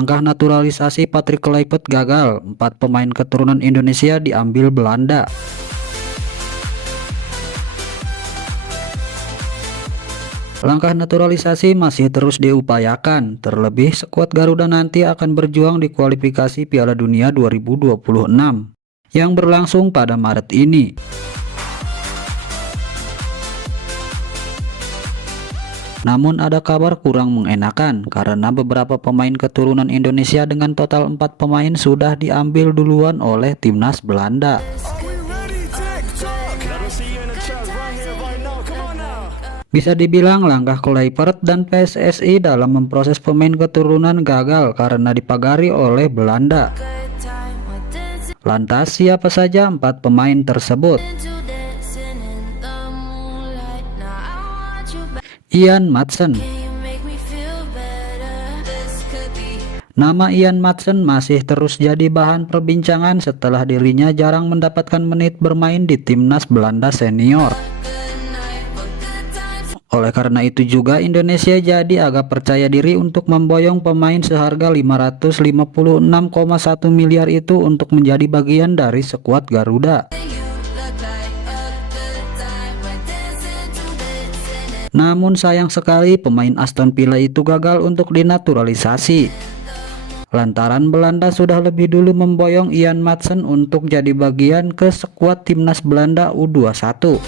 Langkah naturalisasi Patrick Kluivert gagal, 4 pemain keturunan Indonesia diambil Belanda. Langkah naturalisasi masih terus diupayakan, terlebih skuad Garuda nanti akan berjuang di kualifikasi Piala Dunia 2026 yang berlangsung pada Maret ini. Namun ada kabar kurang mengenakan karena beberapa pemain keturunan Indonesia dengan total 4 pemain sudah diambil duluan oleh timnas Belanda. Bisa dibilang langkah Kluivert dan PSSI dalam memproses pemain keturunan gagal karena dipagari oleh Belanda. Lantas siapa saja 4 pemain tersebut? Ian Maatsen. Nama Ian Maatsen masih terus jadi bahan perbincangan setelah dirinya jarang mendapatkan menit bermain di timnas Belanda senior. Oleh karena itu juga Indonesia jadi agak percaya diri untuk memboyong pemain seharga 556,1 miliar itu untuk menjadi bagian dari skuad Garuda. Namun sayang sekali pemain Aston Villa itu gagal untuk dinaturalisasi. Lantaran Belanda sudah lebih dulu memboyong Ian Maatsen untuk jadi bagian ke skuad timnas Belanda U21.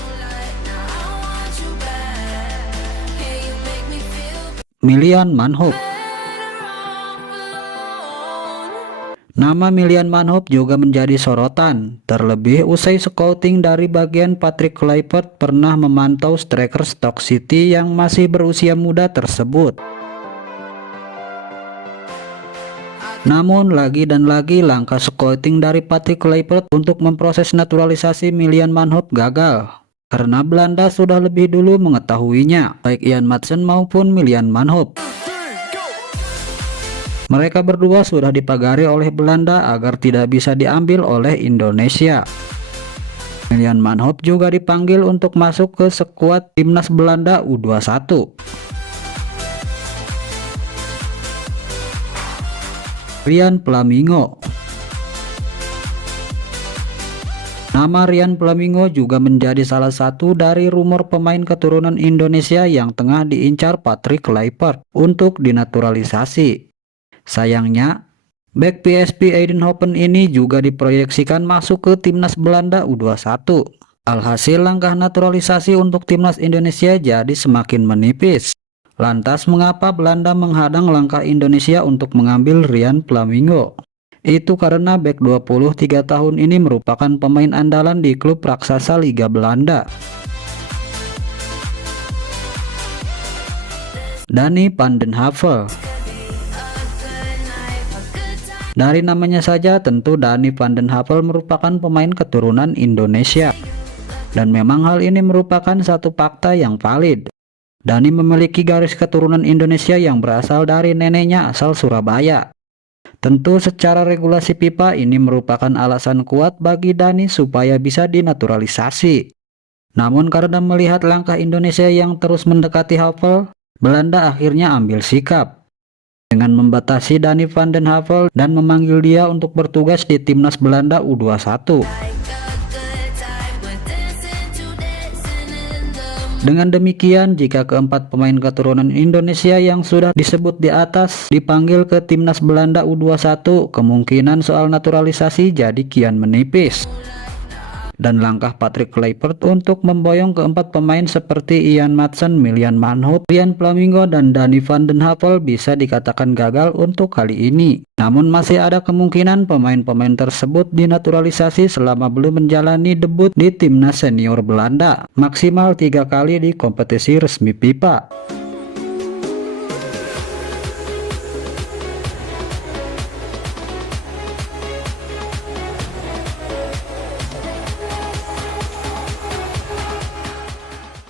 Mylian Manhoef. Nama Mylian Manhoef juga menjadi sorotan, terlebih usai scouting dari bagian Patrick Kluivert pernah memantau striker Stoke City yang masih berusia muda tersebut. Namun lagi dan lagi langkah scouting dari Patrick Kluivert untuk memproses naturalisasi Mylian Manhoef gagal, karena Belanda sudah lebih dulu mengetahuinya, baik Ian Maatsen maupun Mylian Manhoef. Mereka berdua sudah dipagari oleh Belanda agar tidak bisa diambil oleh Indonesia. Mylian Manhoef juga dipanggil untuk masuk ke skuad timnas Belanda U21. Ryan Flamingo. Nama Ryan Flamingo juga menjadi salah satu dari rumor pemain keturunan Indonesia yang tengah diincar Patrick Kluivert untuk dinaturalisasi. Sayangnya, bek PSV Eindhoven ini juga diproyeksikan masuk ke timnas Belanda U21. Alhasil langkah naturalisasi untuk timnas Indonesia jadi semakin menipis. Lantas mengapa Belanda menghadang langkah Indonesia untuk mengambil Ryan Flamingo? Itu karena bek 23 tahun ini merupakan pemain andalan di klub raksasa Liga Belanda. Dani van den Havel. Dari namanya saja tentu Dani van den Havel merupakan pemain keturunan Indonesia. Dan memang hal ini merupakan satu fakta yang valid. Dani memiliki garis keturunan Indonesia yang berasal dari neneknya asal Surabaya. Tentu secara regulasi FIFA ini merupakan alasan kuat bagi Dani supaya bisa dinaturalisasi. Namun karena melihat langkah Indonesia yang terus mendekati Havel, Belanda akhirnya ambil sikap dengan membatasi Dani van den Havel dan memanggil dia untuk bertugas di timnas Belanda U21. Dengan demikian, jika keempat pemain keturunan Indonesia yang sudah disebut di atas dipanggil ke timnas Belanda U21, kemungkinan soal naturalisasi jadi kian menipis. Dan langkah Patrick Kluivert untuk memboyong keempat pemain seperti Ian Maatsen, Mylian Manhoef, Ryan Flamingo, dan Dani van den Havel bisa dikatakan gagal untuk kali ini. Namun masih ada kemungkinan pemain-pemain tersebut dinaturalisasi selama belum menjalani debut di timnas senior Belanda, maksimal 3 kali di kompetisi resmi FIFA.